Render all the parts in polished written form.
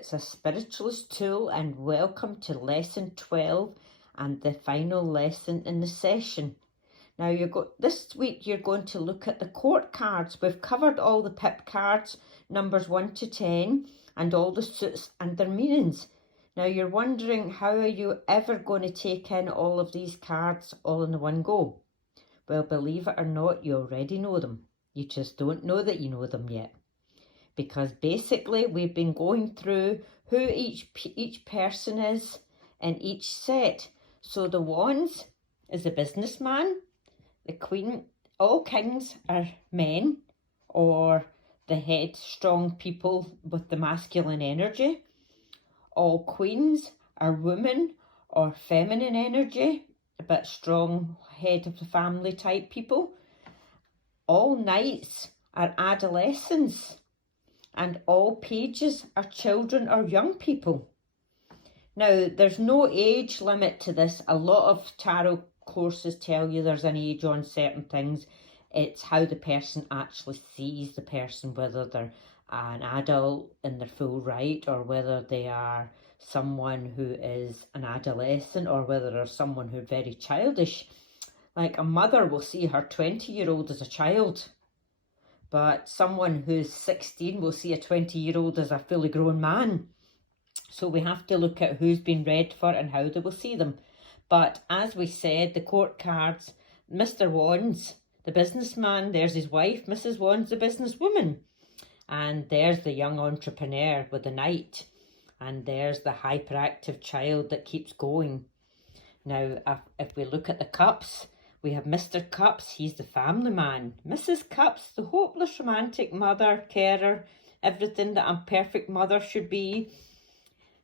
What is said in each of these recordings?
it's a spiritualist tool, and welcome to lesson 12 and the final lesson in the session. Now this week you're going to look at the court cards. We've covered all the pip cards, numbers 1 to 10, and all the suits and their meanings. Now you're wondering, how are you ever going to take in all of these cards all in one go? Well, believe it or not, you already know them. You just don't know that you know them yet. Because basically we've been going through who each person is in each set. So the wands is the businessman, the queen, all kings are men or the headstrong people with the masculine energy. All queens are women or feminine energy, a bit strong head of the family type people. All knights are adolescents. And all pages are children or young people. Now, there's no age limit to this. A lot of tarot courses tell you there's an age on certain things. It's how the person actually sees the person, whether they're an adult in their full right, or whether they are someone who is an adolescent, or whether they're someone who's very childish. Like a mother will see her 20-year-old as a child, but someone who's 16 will see a 20-year-old as a fully grown man. So we have to look at who's been read for and how they will see them. But as we said, the court cards, Mr. Wands, the businessman, there's his wife, Mrs. Wands, the businesswoman. And there's the young entrepreneur with the knight. And there's the hyperactive child that keeps going. Now, if we look at the cups, we have Mr. Cups, he's the family man. Mrs. Cups, the hopeless romantic mother, carer, everything that a perfect mother should be.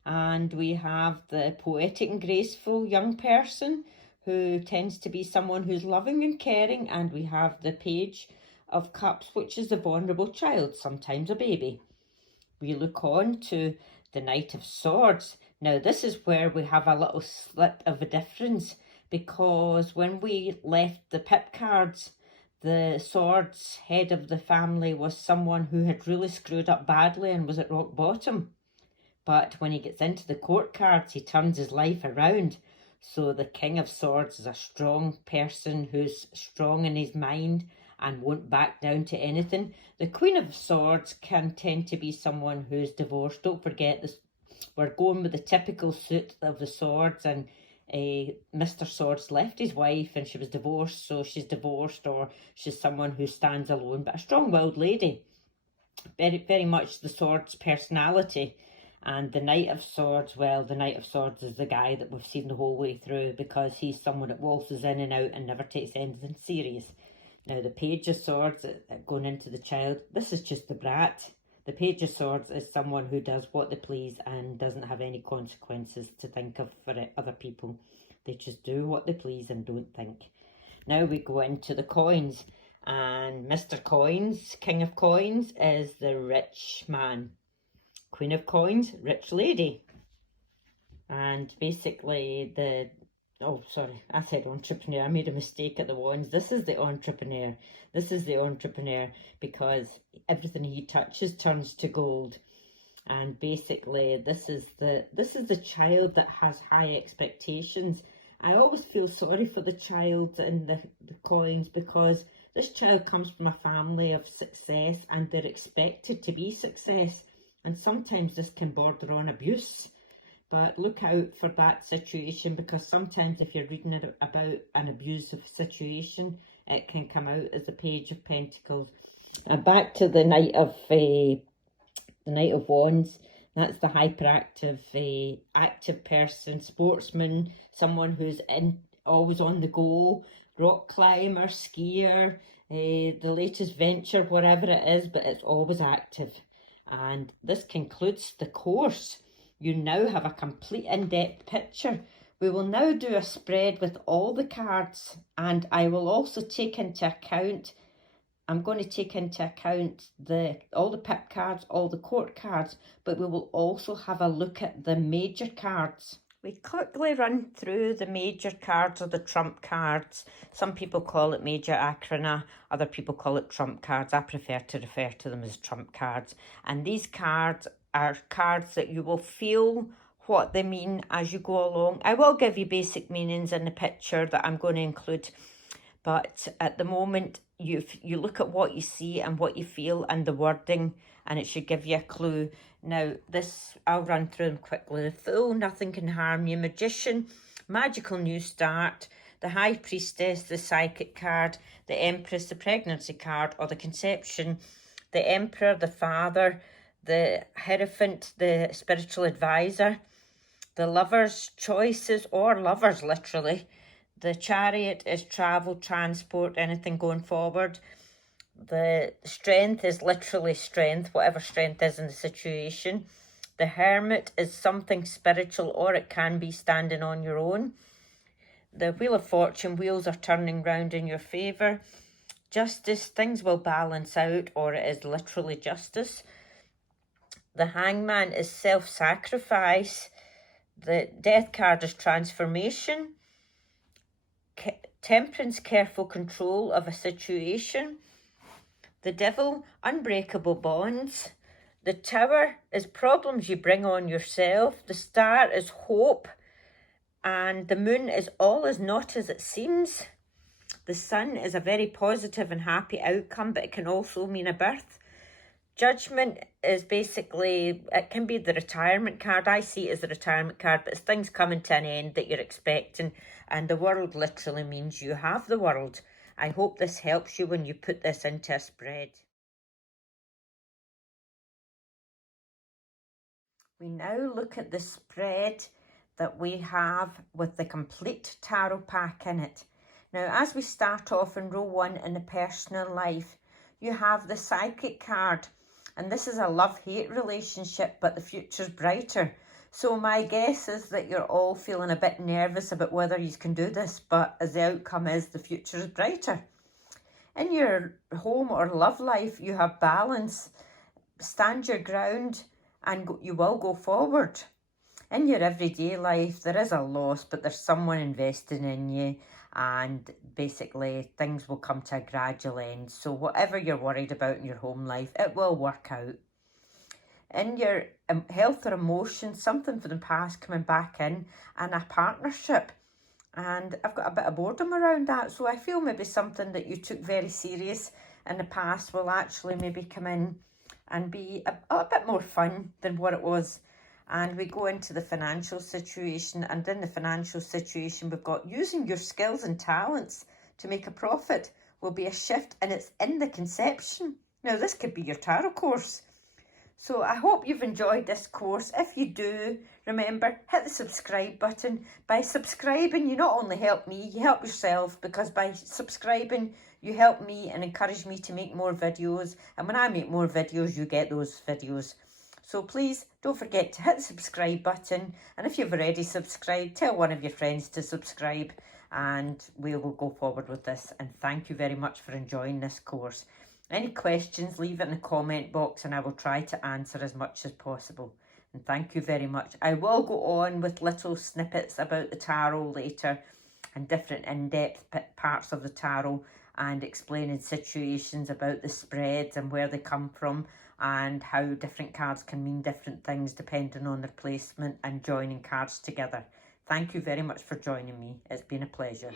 And we have the poetic and graceful young person who tends to be someone who's loving and caring. And we have the Page of Cups, which is the vulnerable child, sometimes a baby. We look on to the Knight of Swords. Now this is where we have a little slip of a difference, because when we left the pip cards, the swords head of the family was someone who had really screwed up badly and was at rock bottom. But when he gets into the court cards, he turns his life around. So the King of Swords is a strong person who's strong in his mind and won't back down to anything. The Queen of Swords can tend to be someone who's divorced. Don't forget this. We're going with the typical suit of the swords, and Mr. Swords left his wife and she was divorced, so she's divorced, or she's someone who stands alone, but a strong-willed lady. Very, very much the Swords personality. And the Knight of Swords, well, the Knight of Swords is the guy that we've seen the whole way through, because he's someone that waltzes in and out and never takes anything serious. Now the Page of Swords, going into the child, this is just the brat. The Page of Swords is someone who does what they please and doesn't have any consequences to think of for other people. They just do what they please and don't think. Now we go into the coins. And Mr. Coins, King of Coins, is the rich man. Queen of Coins, rich lady. And basically oh, sorry, I said entrepreneur. I made a mistake at the wands. This is the entrepreneur. This is the entrepreneur, because everything he touches turns to gold. And basically, this is the child that has high expectations. I always feel sorry for the child in the coins, because this child comes from a family of success and they're expected to be success. And sometimes this can border on abuse. But look out for that situation, because sometimes if you're reading about an abusive situation, it can come out as the Page of Pentacles. And back to the Knight of Wands. That's the hyperactive, active person, sportsman, someone who's always on the go, rock climber, skier, the latest venture, whatever it is, but it's always active. And this concludes the course. You now have a complete in-depth picture. We will now do a spread with all the cards, and I will also take into account, I'm going to take into account all the pip cards, all the court cards, but we will also have a look at the major cards. We quickly run through the major cards or the trump cards. Some people call it major arcana, other people call it trump cards. I prefer to refer to them as trump cards. And these cards are cards that you will feel what they mean as you go along. I will give you basic meanings in the picture that I'm going to include, but at the moment you look at what you see and what you feel and the wording, and it should give you a clue. Now this, I'll run through them quickly. The Fool, Nothing Can Harm You. Magician, Magical New Start. The High Priestess, the Psychic card. The Empress, the Pregnancy card or the Conception. The Emperor, the Father. The Hierophant, the Spiritual Advisor. The Lovers, Choices or Lovers literally. The Chariot is travel, transport, anything going forward. The Strength is literally strength, whatever strength is in the situation. The Hermit is something spiritual, or it can be standing on your own. The Wheel of Fortune, wheels are turning round in your favour. Justice, things will balance out, or it is literally justice. The Hangman is self-sacrifice. The Death card is transformation. Temperance, careful control of a situation. The Devil, unbreakable bonds. The Tower is problems you bring on yourself. The Star is hope. And the Moon is all is not as it seems. The Sun is a very positive and happy outcome, but it can also mean a birth. Judgment is basically, it can be the retirement card. I see it as the retirement card, but it's things coming to an end that you're expecting. And the World literally means you have the world. I hope this helps you when you put this into a spread. We now look at the spread that we have with the complete tarot pack in it. Now, as we start off in row 1 in the personal life, you have the Psychic card. And this is a love-hate relationship, but the future's brighter. So my guess is that you're all feeling a bit nervous about whether you can do this, but as the outcome is, the future is brighter. In your home or love life, you have balance. Stand your ground and you will go forward. In your everyday life, there is a loss, but there's someone investing in you, and basically things will come to a gradual end. So whatever you're worried about in your home life, it will work out. In your health or emotions, something from the past coming back in, and a partnership. And I've got a bit of boredom around that, so I feel maybe something that you took very serious in the past will actually maybe come in and be a bit more fun than what it was. And we go into the financial situation, and in the financial situation we've got using your skills and talents to make a profit will be a shift, and it's in the Conception. Now this could be your tarot course. So I hope you've enjoyed this course. If you do, remember, hit the subscribe button. By subscribing, you not only help me, you help yourself, because by subscribing you help me and encourage me to make more videos, and when I make more videos you get those videos. So please don't forget to hit the subscribe button, and if you've already subscribed, tell one of your friends to subscribe, and we will go forward with this. And thank you very much for enjoying this course. Any questions, leave it in the comment box and I will try to answer as much as possible. And thank you very much. I will go on with little snippets about the tarot later and different in-depth parts of the tarot, and explaining situations about the spreads and where they come from, and how different cards can mean different things depending on their placement and joining cards together. Thank you very much for joining me. It's been a pleasure.